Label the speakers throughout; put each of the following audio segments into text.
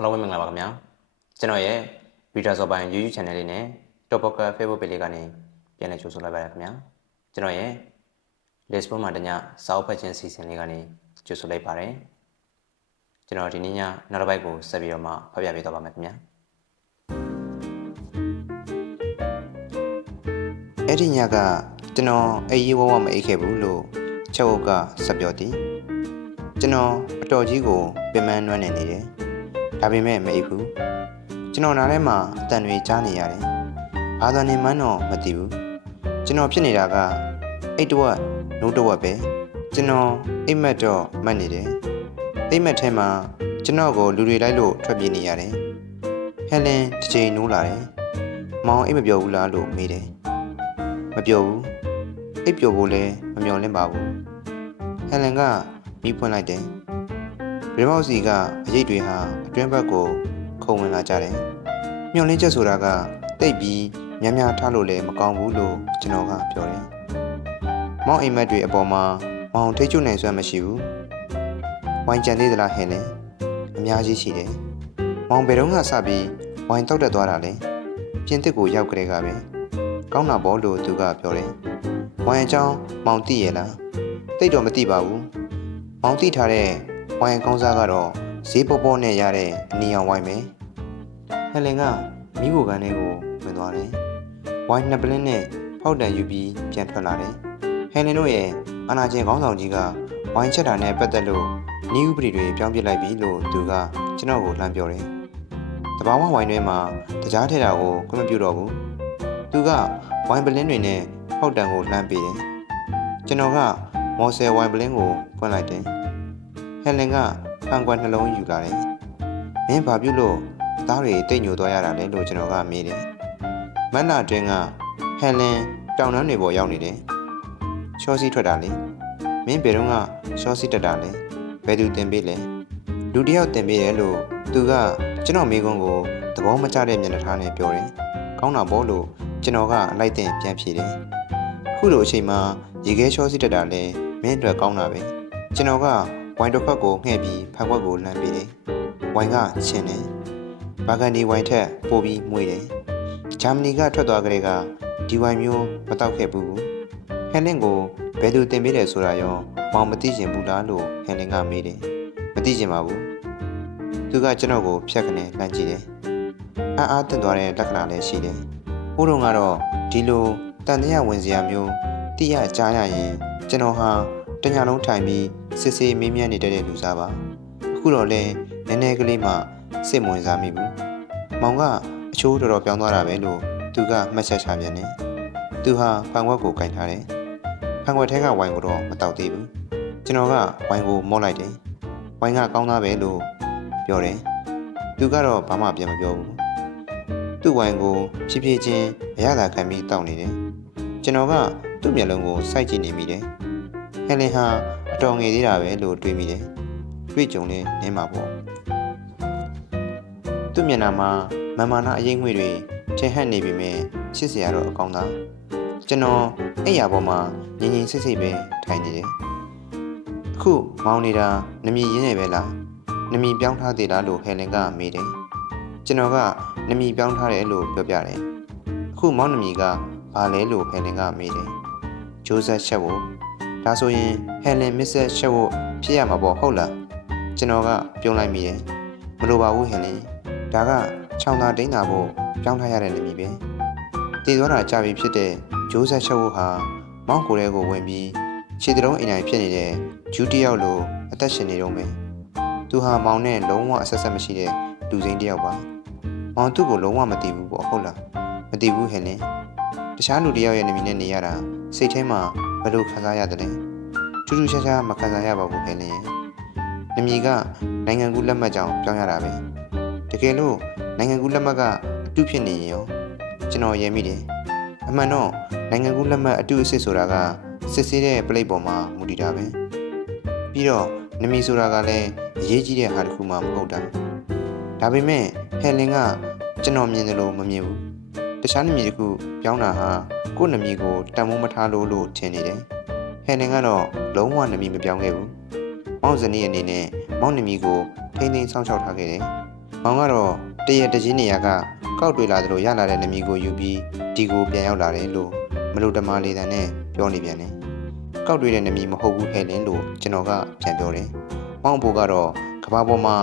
Speaker 1: အားလုံးပဲမင်္ဂလာပါခင်ဗျာကျွန်တော်ရဲ့ Vita Software YouTube Channel လေးနဲ့ Top Poker Facebook Page လေးကနေပြန်လည်ကြိုဆိုလိုက်ပါရခင်ဗျာကျွန်တော်ရဲ့ Lisbon မှာတညစာအုပ်ဖတ်ခြင်းစီစဉ်လေးကနေကြိုဆိုလိုက်ပါတယ်ကျွန်တော်ဒီနေ့ညနောက်တစ်ပိုက်ကိုဆက်ပြီးတော့မှဖတ်ပြပေးတော့ပါမယ်ခင်ဗျာအဲ့ဒီညကကျွန်တော်အေးရေးဝဝမအိတ်ခဲ့ဘူးလို့ချက်ဟုတ်ကဆက်ပြောသည်ကျွန်တော်အတော်ကြီးကိုပင်ပန်းနွမ်းနေနေတယ် ဒါပေမဲ့မအိပ်ဘူးကျွန်တော်နားထဲမှာအတန်တွေကြားနေရတယ်ဘာသာနေမှန်းတော့မသိဘူးကျွန်တော်ဖြစ်နေတာကအိတ်တဝက်နိုးတဝက်ပဲကျွန်တော်အိတ်မက်တော့မှတ်နေတယ်အိတ်မက်ထဲမှာကျွန်တော်ကိုလူတွေလိုက်လို့ထွက်ပြေးနေရတယ်ဟယ်လင်တစ်ချိန်နိုးလာတယ်မောင်အိတ်မပြောဘူးလားလို့မေးတယ်မပြောဘူးအိတ်ပြောဖို့လည်းမမျော်လင့်ပါဘူးဟယ်လင်ကပြီးဖွင့်လိုက်တယ် ရေမောက်စီကအရေးတွေဟာအတွင်းဘက်ကိုခုံဝင်လာကြတယ်။မျောလင်းချက်ဆိုတာကတိတ်ပြီးများများထားလို့လည်းမကောင်းဘူးလို့ကျွန်တော်ကပြောတယ်။မောင်အိမ်မက်တွေအပေါ်မှာမောင်ထိတ်ချုံနိုင်စွမ်းမရှိဘူး။ဝိုင်းကြံသေးသလားဟဲ့လဲ။အများကြီးရှိတယ်။မောင်ဘယ်တော့မှစပြီးဝိုင်းတောက်တက်သွားတာလဲ။ပြင်သစ်ကိုရောက်ကြတဲ့ကပဲ။ကောင်းတာပေါ့လို့သူကပြောတယ်။ဝိုင်းအကြောင်းမောင်သိရဲ့လား။တိတ်တော့မသိပါဘူး။မောင်သိထားတဲ့ ဝိုင်းကောင်းစားကတော့ဈေးပေါ်ပေါ်နဲ့ရတဲ့အနီရောင်ဝိုင်းပဲဟယ်လင်ကမိဖို့ကန်ထဲကိုဝင်သွားတယ်ဝိုင်းနှစ်ပလင်းနဲ့ဖောက်တန်ယူပြီးပြန်ထွက်လာတယ်ဟယ်လင်တို့ရဲ့အနာကျင်ခေါင်းဆောင်ကြီးကဝိုင်းချက်တာနဲ့ပတ်သက်လို့နီးဥပဒေတွေပြောင်းပြလိုက်ပြီလို့သူကကျွန်တော်ကိုလှမ်းပြောတယ်တဘာဝဝိုင်းထဲမှာတကြားထဲတာကိုခွင့်မပြုတော့ဘူးသူကဝိုင်းပလင်းတွေနဲ့ဖောက်တန်ကိုလှမ်းပေးတယ်ကျွန်တော်ကမော်ဆယ်ဝိုင်းပလင်းကိုဖွင့်လိုက်တယ် ဟယ်လင်ကဖန်ကွက်နှလုံးယူလာတယ်။မင်းဘာပြုလို့သားတွေတိတ်ညိုသွားရတာလဲလို့ကျွန်တော်ကမေးတယ်။မက်နာတွင်းကဟယ်လင်တောင်တန်းတွေပေါ်ရောက်နေတယ်။ရှော့စီထွက်တာလေ။မင်းဘယ်တော့ကရှော့စီတက်တာလဲ။ဘယ်သူတင်ပေးလဲ။လူတစ်ယောက်တင်ပေးတယ်လို့သူကကျွန်တော်မိကုန်းကိုသဘောမကျတဲ့မျက်နှာထားနဲ့ပြောတယ်။ကောင်းတာပေါ့လို့ကျွန်တော်ကအလိုက်တင်ပြန်ဖြေတယ်။ခုလိုအချိန်မှာရေခဲရှော့စီတက်တာလဲမင်းအတွက်ကောင်းတာပဲ။ကျွန်တော်က ဝိုင်းတစ်ဖက်ကိုငှဲ့ပြီးဖန်ခွက်ကိုလှမ်းပေးတယ်။ဝိုင်းကချင်းတယ်။ဘာကန်ဒီဝိုင်းထက်ပိုပြီးမွေးတယ်။ဂျာမနီကထွက်သွားကြတဲ့ကဒီဝိုင်းမျိုးမတောက်ခဲ့ဘူး။ဟန်လင်ကိုဘယ်သူတင်ပေးတယ်ဆိုတာရောမောင်မသိချင်ဘူးလားလို့ဟန်လင်ကမေးတယ်။မသိချင်ပါဘူး။သူကကျွန်တော်ကိုဖြတ်ကနေလှမ်းကြည့်တယ်။အားအားတင်သွားတဲ့လက္ခဏာလည်းရှိတယ်။ဟိုးတုန်းကတော့ဒီလိုတန်တရားဝင်စရာမျိုးတိရကြားရရင်ကျွန်တော်ဟာ တညလုံးထိုင်ပြီးစစ်စစ်မေးမြန်းနေတဲ့လူစားပါအခုတော့လဲနည်းနည်းကလေးမှစစ်မဝင်စားမိဘူးမောင်ကအချိုးတော်တော်ပြောင်းသွားတာပဲလို့သူကမှတ်ချက်ချပြန်တယ်သူဟာဖန်ခွက်ကိုကင်ထားတယ်ဖန်ခွက်ထဲကဝိုင်ကိုတော့မတောက်သေးဘူးကျွန်တော်ကဝိုင်ကိုမော့လိုက်တယ်ဝိုင်ကကောင်းသားပဲလို့ပြောတယ်သူကတော့ဘာမှပြန်မပြောဘူးသူ့ဝိုင်ကိုဖြည်းဖြည်းချင်းအရသာခံပြီးတောက်နေတယ်ကျွန်တော်ကသူ့မျက်လုံးကိုစိုက်ကြည့်နေမိတယ် ဟယ်လင်ဟာအတော်ငယ်သေးတာပဲလို့တွေးမိတယ်။တွေ့ကြုံနဲ့နင်းမှာပေါ့။သူ့မျက်နှာမှာမမာနာအရေးငွေတွေထင်ဟပ်နေပြီမဲ့ချစ်စရာတော့အကောင်းသား။ကျွန်တော်အဲ့ရပေါ်မှာငြိမ်ငြိမ်ဆိတ်ဆိတ်ပဲထိုင်နေတယ်။အခုမောင်းနေတာနမီရင်းနေပဲလား။နမီပြောင်းထားသေးလားလို့ဟယ်လင်ကမေးတယ်။ကျွန်တော်ကနမီပြောင်းထားတယ်လို့ပြောပြတယ်။အခုမောင်းနမီကဘာလဲလို့ဟယ်လင်ကမေးတယ်။ဂျိုးဆက်ချက်ဖို့ ဒါဆိုရင်ဟယ်လင်မစ္ဆက်ရှက်ဖို့ဖြစ်ရမှာပေါ့ဟုတ်လားကျွန်တော်ကပြုံးလိုက်မိတယ်မလိုပါဘူးဟယ်လင်ဒါကချောင်းသာတိန်းတာဖို့ပြောင်းထားရတဲ့နေမည်ပဲတည်သွားတာကြာပြီဖြစ်တဲ့ဂျိုးဆက်ရှက်ဖို့ဟာမောင်းကိုယ်ထဲကိုဝင်ပြီးခြေတုံးအိမ်တိုင်းဖြစ်နေတဲ့ဂျူးတယောက်လိုအသက်ရှင်နေတော့မယ်သူဟာမောင်နဲ့လုံးဝအဆက်ဆက်မရှိတဲ့လူစိမ်းတယောက်ပါမောင်သူ့ကိုလုံးဝမတည်ဘူးပေါ့ဟုတ်လားမတည်ဘူးဟယ်လင်တခြားလူတယောက်ရဲ့နေမည်နဲ့နေရတာစိတ်ထဲမှာ ဘယ်လိုခံစားရတယ်လဲထူးထူးခြားခြားမခံစားရပါဘူးခင်ဗျ။နမီကနိုင်ငံကူးလက်မှတ်ကြောင့်ပြောင်းရတာပဲ။တကယ်လို့နိုင်ငံကူးလက်မှတ်ကအတုဖြစ်နေရင်ရောကျွန်တော်ရဲမိတယ်။အမှန်တော့နိုင်ငံကူးလက်မှတ်အတုအစစ်ဆိုတာကစစ်ဆေးတဲ့ပလိတ်ပေါ်မှာမူတည်တာပဲ။ပြီးတော့နမီဆိုတာကလည်းအရေးကြီးတဲ့ဟာတစ်ခုမှမဟုတ်တာ။ဒါပေမဲ့ဟယ်လင်ကကျွန်တော်မြင်တယ်လို့မမြင်ဘူး။တခြားနမီတစ်ခုပြောင်းတာဟာ ကို့နမီကိုတန်မိုးမထားလို့လို့ထင်နေတယ်။ဟယ်နင်ကတော့လုံးဝနမီမပြောင်းခဲ့ဘူး။မောင်ဇနီးအနေနဲ့မောင်နမီကိုထိန်းသိမ်းစောင့်ရှောက်ထားခဲ့တယ်။မောင်ကတော့တရက်တကြီးနေရာကကောက်တွေ့လာသလိုရလာတဲ့နမီကိုယူပြီးဒီကိုပြန်ရောက်လာတယ်လို့မလို့တမလေးတန်နဲ့ပြောနေပြန်တယ်။ကောက်တွေ့တဲ့နမီမဟုတ်ဘူးဟဲ့လင်းလို့ကျွန်တော်ကပြန်ပြောတယ်။မောင်ဘိုးကတော့ကဘာပေါ်မှာ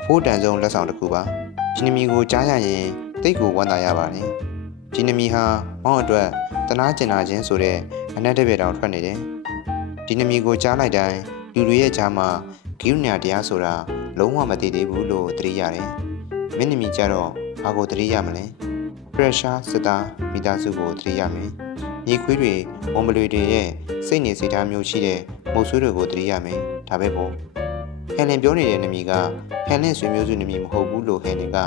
Speaker 1: အဖိုးတန်ဆုံးလက်ဆောင်တစ်ခုပါ။ဒီနမီကိုကြားရရင်တိတ်ကိုဝမ်းသာရပါတယ်။ ဒီနမီဟာမောင်အတွက်တနာကျင်နာခြင်းဆိုတဲ့အနက်တစ်ပြေတောင်ထွက်နေတယ်။ဒီနမီကိုကြားလိုက်တိုင်းလူတွေရဲ့ကြားမှာဂိရုဏာတရားဆိုတာလုံးဝမသိသေးဘူးလို့သတိရတယ်။မင်းနမီကြတော့ဘာကိုသတိရမလဲ။ pressure စတာမိသားစုကိုသတိရမယ်။ညီခွေးတွေဝံပလွေတွေရဲ့စိတ်နေစိတ်ထားမျိုးရှိတဲ့မုတ်ဆွေးတွေကိုသတိရမယ်။ဒါပဲပေါ့။ဟယ်လင်ပြောနေတဲ့နမီကဟယ်လင်ဆွေမျိုးစုနမီမဟုတ်ဘူးလို့ဟယ်လင်က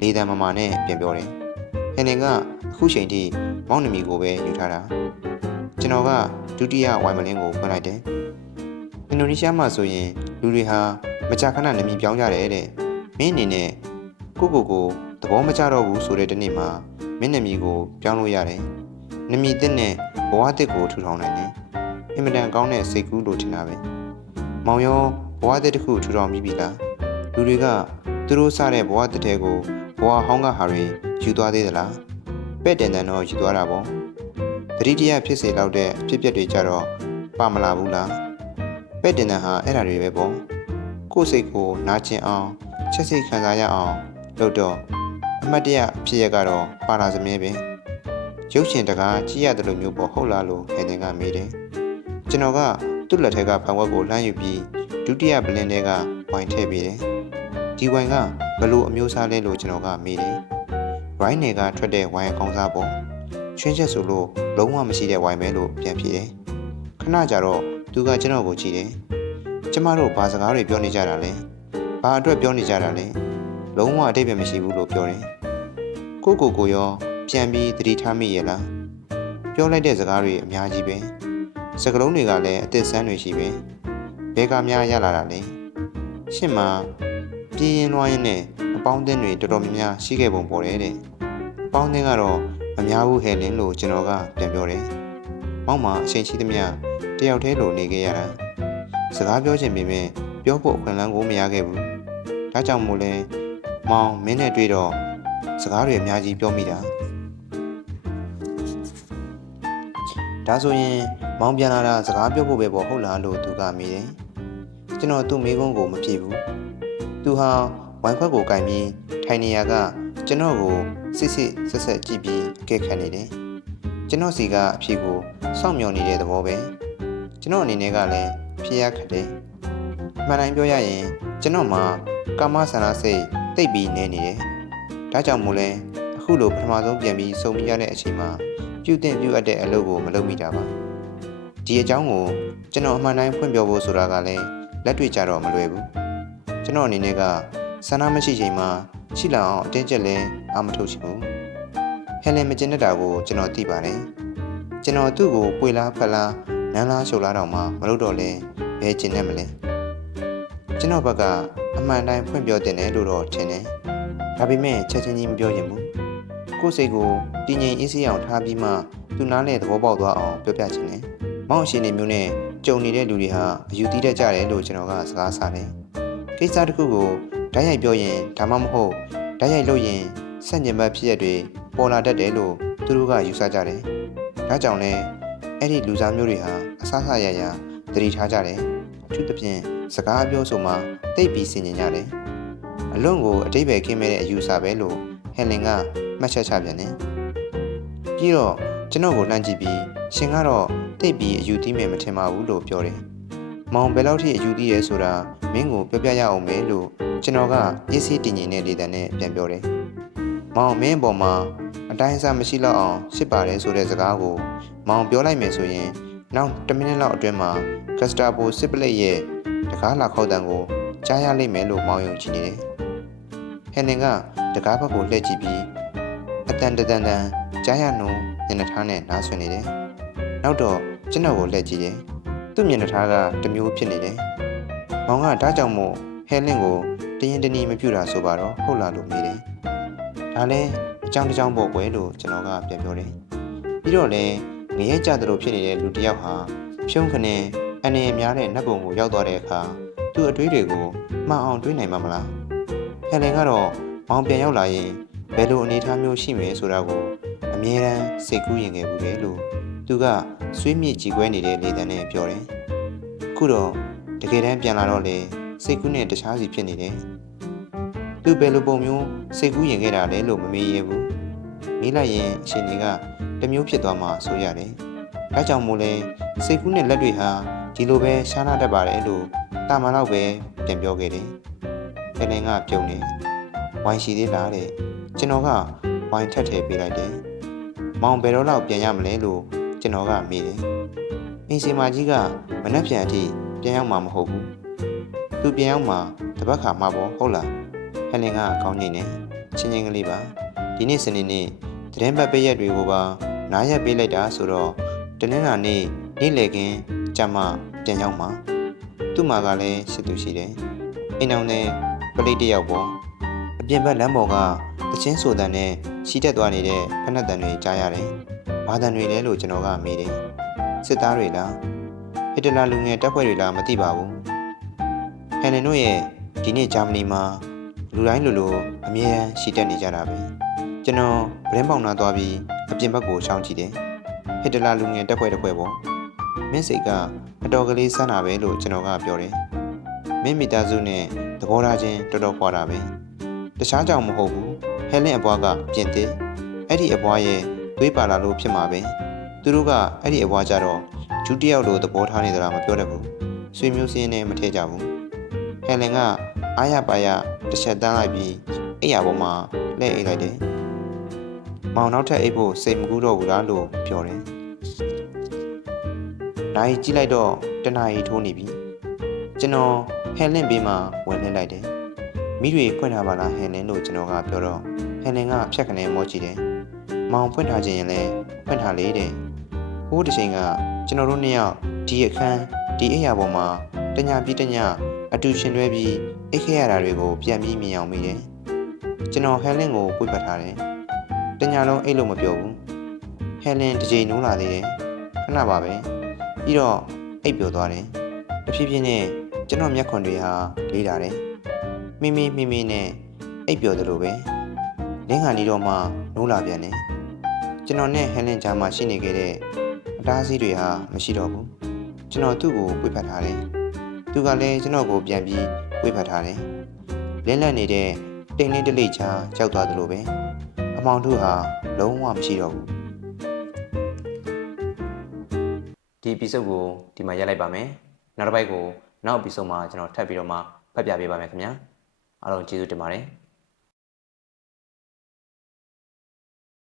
Speaker 1: လေးတန်မမာနဲ့ပြန်ပြောတယ်။ဟယ်လင်က အခုချိန်ထိမောင်နမီကိုပဲယူထားတာ။ကျွန်တော်ကဒုတိယဝိုင်မလင်းကိုဖွင့်လိုက်တယ်။အင်ဒိုနီးရှားမှာဆိုရင်လူတွေဟာမကြာခဏနမီပြောင်းကြတယ်တဲ့။မင်းအနေနဲ့ကိုကိုကိုသဘောမကျတော့ဘူးဆိုတဲ့တနေ့မှာမင်းနမီကိုပြောင်းလို့ရတယ်။နမီတစ်နဲ့ဘဝတစ်ကိုထူထောင်နိုင်တယ်။အင်မတန်ကောင်းတဲ့စိတ်ကူးလို့ထင်တာပဲ။မောင်ရောဘဝတစ်တစ်ခုထူထောင်ပြီးပြီလား။လူတွေကသူတို့စတဲ့ဘဝတစ်တဲကိုဘဝဟောင်းကဟာတွေယူသွားသေးသလား။ ပဲ့တင်တန်တော့ယူသွားတာပေါ့။တတိတရဖြစ်စေလောက်တဲ့ဖြစ်ပျက်တွေကြတော့ပါမလာဘူးလား။ပဲ့တင်တန်ဟာအဲ့ဒါတွေပဲပေါ့။ကိုယ်စိတ်ကိုနာကျင်အောင်ချက်စိတ်ခံစားရအောင်လုပ်တော့အမတ်တရဖြစ်ရကတော့ပါလာစမြဲပဲရုပ်ရှင်တကားကြည့်ရတယ်လို့မျိုးပေါ့ဟုတ်လားလို့ဟန်တင်ကမေးတယ်ကျွန်တော်ကသူ့လက်ထက်ကဖန်ဝက်ကိုလှမ်းယူပြီးဒုတိယပလင်းထဲကဝိုင်ထည့်ပေးတယ်ဒီဝိုင်ကဘလို့အမျိုးအစားလဲလို့ကျွန်တော်ကမေးတယ် ရိုင်းနယ်ကထွက်တဲ့ဝိုင်အကောင်းစားပေါ့ချွင်းချက်ဆိုလို့လုံးဝမရှိတဲ့ဝိုင်ပဲလို့ပြန်ဖြေတယ်ခဏကြာတော့သူကကျွန်တော်ကိုကြည့်တယ်ကျမတို့ဘာစကားတွေပြောနေကြတာလဲဘာအတွက်ပြောနေကြတာလဲလုံးဝအတိတ်ပဲမရှိဘူးလို့ပြောတယ်။ကိုကိုကိုရောပြန်ပြီးသတိထားမိရဲ့လား။ပြောလိုက်တဲ့စကားတွေအများကြီးပဲ။စကလုံးတွေကလည်းအသစ်ဆန်းတွေရှိပဲ။ဘဲကများရလာတာလေ။ရှင့်မှာပြင်းရင်လွှားရင်နဲ့ အပေါင်းအသင်းတွေတော်တော်များများရှိခဲ့ပုံပေါ်တယ်တဲ့။အပေါင်းအသင်းကတော့အများဘူးဟဲလင်းလို့ကျွန်တော်ကပြန်ပြောတယ်။မောက်မှာအချိန်ရှိသမျှတယောက်တည်းလိုနေခဲ့ရတာ။စကားပြောချင်ပေမဲ့ပြောဖို့အခွင့်အလမ်းကိုမရခဲ့ဘူး။ဒါကြောင့်မို့လဲမောင်မင်းနဲ့တွေ့တော့စကားတွေအများကြီးပြောမိတာဒါဆိုရင်မောင်ပြန်လာတာစကားပြောဖို့ပဲပေါ့ဟုတ်လားလို့သူကမေးတယ်ကျွန်တော်သူ့မိကုန်းကိုမဖြေဘူးသူဟာ ဝိုင်ခွက်ကိုကင်ပြီးထိုင်နေရကကျွန်တော်ကိုစစ်စစ်ဆက်ဆက်ကြည့်ပြီးအကဲခတ်နေတယ်ကျွန်တော်စီကအဖြေကိုစောင့်မျှော်နေတဲ့သဘောပဲကျွန်တော်အနေနဲ့ကလည်းဖြေရခက်တယ်မှန်တိုင်းပြောရရင်ကျွန်တော်မှာကာမဆန္ဒစိတ်တိတ်ပြီးနေနေတယ်။ဒါကြောင့်မို့လဲအခုလိုပထမဆုံးပြန်ပြီးစုံမိရတဲ့အချိန်မှာပြုတင်ပြုအပ်တဲ့အလုပ်ကိုမလုပ်မိတာပါ။ဒီအကြောင်းကိုကျွန်တော်အမှန်တိုင်းဖွင့်ပြောဖို့ဆိုတာကလည်းလက်တွေ့ကြတော့မလွယ်ဘူး။ကျွန်တော်အနေနဲ့က ဆန္ဒမရှိချိန်မှာရှိလာအောင်အတင်းကျပ်လဲအာမထုတ်ချင်ဘူး။ဟယ်လင်မကျင်တတ်တာကိုကျွန်တော်သိပါတယ်။ကျွန်တော်သူ့ကိုပွေလားဖက်လားနန်းလားရှုပ်လားတော့မှမလုပ်တော့လဲဘယ်ကျင်နေမလဲ။ကျွန်တော်ဘက်ကအမှန်တိုင်းဖွင့်ပြောတင်တယ်လို့တော့ထင်တယ်။ဒါပေမဲ့ချက်ချင်းကြီးမပြောချင်ဘူး။ကိုယ်စိတ်ကိုတည်ငြိမ်အေးဆေးအောင်ထားပြီးမှသူနားနဲ့သဘောပေါက်သွားအောင်ပြောပြချင်တယ်။မောင်ရှင်နေမျိုးနဲ့ကြုံနေတဲ့လူတွေဟာအယူတည်တတ်ကြတယ်လို့ကျွန်တော်ကစကားဆတယ်။ကိစ္စတစ်ခုကို ဓာတ်ရိုက်ပြောရင်ဒါမှမဟုတ်ဓာတ်ရိုက်လို့ရင်ဆန့်ကျင်ဘက်ဖြစ်ရတွေပေါ်လာတတ်တယ်လို့သူတို့ကယူဆကြတယ်။ဒါကြောင့်လဲအဲ့ဒီလူစားမျိုးတွေဟာအဆအဆရရသတိထားကြတယ်။အထူးသဖြင့်စကားပြောဆိုမှတိတ်ပြီးဆင်ញင်ကြတယ်။အလွန်ကိုအတိတ်ပဲခင်းမဲ့တဲ့အယူဆပဲလို့ဟယ်လင်ကမှတ်ချက်ချပြန်တယ်။ပြီးတော့ကျွန်တော်ကိုလှမ်းကြည့်ပြီးရှင်ကတော့တိတ်ပြီးအယူသီးမယ်မထင်ပါဘူးလို့ပြောတယ်။ မောင်ဘယ်လောက်ထိအယူသီးရဲဆိုတာမင်းကိုပြောပြရအောင်မယ်လို့ကျွန်တော်ကရစ်စီးတင်ញင်တဲ့လေတံနဲ့ပြန်ပြောတယ်။မောင်မင်းအပေါ်မှာအတိုင်းအဆမရှိတော့အောင်ရှစ်ပါတယ်ဆိုတဲ့စကားကို မောင်ပြောလိုက်မယ်ဆိုရင်နောက်10မိနစ်လောက်အတွင်းမှာကစတာပိုစစ်ပလက်ရဲ့တကားလာခေါက်တန်ကိုကြားရလိမ့်မယ်လို့မောင်ယုံကြည်နေတယ်။ဟန်နင်ကတကားဘက်ကိုလှည့်ကြည့်ပြီးအတန်တန်တန်တန်ကြားရနုံမျက်နှာထားနဲ့နားဆွနေတယ်။နောက်တော့ကျွန်တော်ကိုလှည့်ကြည့်တယ်။ သူ့မျက်နှာထားကတမျိုးဖြစ်နေတယ်။မောင်ကဒါကြောင့်မို့ဟဲလင့်ကိုတရင်တနီမပြူတာဆိုပါတော့ဟုတ်လားလို့မေးတယ်။ဒါလည်းအကြောင်းတစ်ကြောင်းပေါ့ကွယ်လို့ကျွန်တော်ကပြန်ပြောတယ်။ပြီးတော့လည်းငရဲကြသလိုဖြစ်နေတဲ့လူတစ်ယောက်ဟာဖြုံးခနဲ့အနေများတဲ့နတ်ဘုံကိုရောက်သွားတဲ့အခါသူ့အတွေးတွေကိုမှန်အောင်တွေးနိုင်မှာမလားဟဟယ်လင်ကတော့မောင်ပြန်ရောက်လာရင်ဘယ်လိုအနေအထားမျိုးရှိမယ်ဆိုတာကိုအမြဲတမ်းစိတ်ကူးရင်ခဲ့ဘူးလေလို့သူက ဆွေးမြေ့ကြည်ကွဲနေတဲ့လေတံနဲ့ပြောတယ်အခုတော့တကယ်တမ်းပြန်လာတော့လေစိတ်ကူးနဲ့တခြားစီဖြစ်နေတယ်သူဘယ်လိုပုံမျိုးစိတ်ကူးရင်ခဲ့တာလဲလို့မမေးရဘူးမေးလိုက်ရင်အရှင်တွေကတစ်မျိုးဖြစ်သွားမှဆိုရတယ်ဒါကြောင့်မို့လဲစိတ်ကူးနဲ့လက်တွေဟာဒီလိုပဲရှားနာတတ်ပါတယ်လို့တာမန်တော့ပဲပြန်ပြောခဲ့တယ်ဟယ်လင်ကပြုံးတယ်ဝိုင်းရှိသေးလားတဲ့ကျွန်တော်ကဝိုင်းထပ်ထည့်ပေးလိုက်တယ်မောင်ဘယ်တော့လောက်ပြန်ရမလဲလို့ ကျွန်တော်ကမေးတယ်အင်းစီမာကြီးကမနှက်ပြန်အထိပြန်ရောက်မှာမဟုတ်ဘူးသူပြန်ရောက်မှာတပတ်ခါမှပေါ့ဟုတ်လားဟယ်လင်ကကောင်းနေတယ်ချင်းချင်းကလေးပါဒီနေ့စနေနေ့သတင်းပတ်ပေးရက်တွေကိုပါနားရက်ပေးလိုက်တာဆိုတော့တနင်္လာနေ့နေ့လည်ခင်းကျမပြန်ရောက်မှာသူ့မှာကလည်းရှိသူရှိတယ်အိမ်အောင်နဲ့ပလိတ်တစ်ယောက်ပေါ့အပြင်ဘက်လမ်းပေါ်ကတချင်းဆိုတဲ့နဲ့ရှိတက်သွားနေတဲ့ဖက်နှက်တန်တွေကြားရတယ် ဘာတန်တွေလဲလို့ကျွန်တော်ကမေးတယ်စစ်သားတွေလားဟစ်တလာလူငယ်တပ်ဖွဲ့တွေလားမသိပါဘူးဟန်နင်တို့ရဲ့ဒီနေ့ဂျာမနီမှာလူတိုင်းလူလိုအမြဲတမ်းရှိတက်နေကြတာပဲကျွန်တော်ဗရင်ပေါင်နာသွားပြီးအပြင်ဘက်ကိုရှောင်းကြည့်တယ်ဟစ်တလာလူငယ်တပ်ဖွဲ့တစ်ဖွဲ့ပေါ့မင်းစိတ်ကအတော်ကလေးစမ်းတာပဲလို့ကျွန်တော်ကပြောတယ်မင်းမိသားစုနဲ့သဘောထားချင်းတော်တော်ခွာတာပဲတခြားကြောင့်မဟုတ်ဘူးဟဲလင်အဘွားကပြင်သစ်အဲ့ဒီအဘွားရဲ့ သွေးပါလာလို့ဖြစ်မှာပဲသူတို့ကအဲ့ဒီအဘွားကြတော့ဂျူတယောက်လိုသဘောထားနေသလားမပြောတတ်ဘူးဆွေမျိုးစင်းနဲ့မထည့်ကြဘူးဟဲလင်ကအားရပါရတစ်ချက်တန်းလိုက်ပြီးအိယာပေါ်မှာလှည့်အိတ်လိုက်တယ်မောင်နောက်ထပ်အိတ်ဖို့စိတ်မကူးတော့ဘူးလားလို့ပြောတယ်နိုင်ကြည့်လိုက်တော့တနာရီထိုးနေပြီကျွန်တော်ဟဲလင်ဘေးမှာဝင်လှည့်လိုက်တယ်မိတွေဖွင့်ထားပါလားဟဲလင်လို့ကျွန်တော်ကပြောတော့ဟဲလင်ကဖြတ်ကနေမောကြည့်တယ် မောင်ဖွင့်ထားခြင်းရင်လည်းဖွင့်ထားလေတဲ့ဟိုးတစ်ချိန်ကကျွန်တော်တို့နှစ်ယောက်ဒီအခန်းဒီအိယာပေါ်မှာတညာပြီးတညာအတူရှင်တွဲပြီးအိတ်ခဲ့ရတာတွေကိုပြန်ပြီးမြင်အောင်မိတယ်ကျွန်တော်ဟဲလင်ကိုပွေ့ပတ်ထားတယ်တညာလုံးအိတ်လို့မပြောဘူးဟဲလင်တစ်ချိန်နိုးလာသေးတယ်ခဏပါပဲပြီးတော့အိတ်ပျော်သွားတယ်တဖြည်းဖြည်းနဲ့ကျွန်တော်မျက်ခွန်တွေဟာလေးလာတယ်မိမိမိမိနဲ့အိပ်ပျော်တယ်လို့ပဲလင်းခါနေတော့မှနိုးလာပြန်တယ် ကျွန်တော်နဲ့ဟန်လင်ဂျာမှာရှိနေခဲ့တဲ့အတားအဆီးတွေဟာမရှိတော့ဘူးကျွန်တော်သူ့ကိုပွေဖက်ထားတယ်သူကလည်းကျွန်တော်ကိုပြန်ပြီးပွေဖက်ထားတယ်လင်းလက်နေတဲ့တိမ်လေးတစ်လိချာကြောက်သွားတယ်လို့ပဲအမောင်တို့ဟာလုံးဝမရှိတော့ဘူးဒီ episode ကိုဒီမှာရပ်လိုက်ပါမယ်နောက်တစ်ပိုက်ကိုနောက် episode မှာကျွန်တော်ထပ်ပြီးတော့မှဖတ်ပြပေးပါမယ်ခင်ဗျာအားလုံးကျေးဇူးတင်ပါတယ်